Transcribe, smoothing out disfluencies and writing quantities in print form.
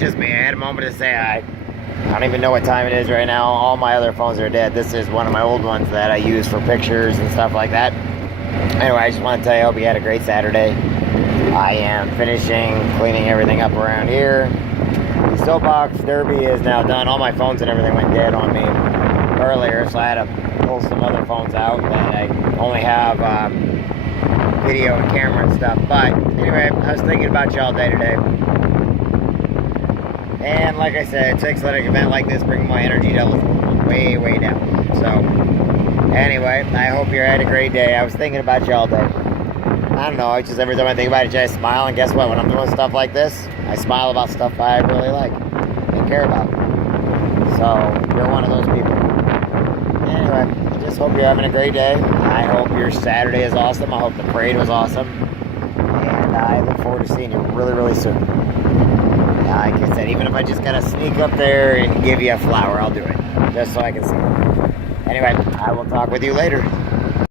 just me. I had a moment to say hi. I don't even know what time it is right now. All my other phones are dead. This is one of my old ones that I use for pictures and stuff like that. Anyway, I just want to tell you, I hope you had a great Saturday. I am finishing cleaning everything up around here. The soapbox derby is now done. All my phones and everything went dead on me earlier, so I had to pull some other phones out that I only have video and camera and stuff. But anyway, I was thinking about you all day today. And like I said, it takes an event like this bring my energy levels way, way down. So anyway, I hope you had a great day. I was thinking about you all day. I don't know, it's just every time I think about it, I smile, and guess what? When I'm doing stuff like this, I smile about stuff I really like and care about. So, you're one of those people. Anyway, I just hope you're having a great day. I hope your Saturday is awesome. I hope the parade was awesome. And I look forward to seeing you really, really soon. Like I said, even if I just gotta sneak up there and give you a flower, I'll do it. Just so I can see you. Anyway, I will talk with you later.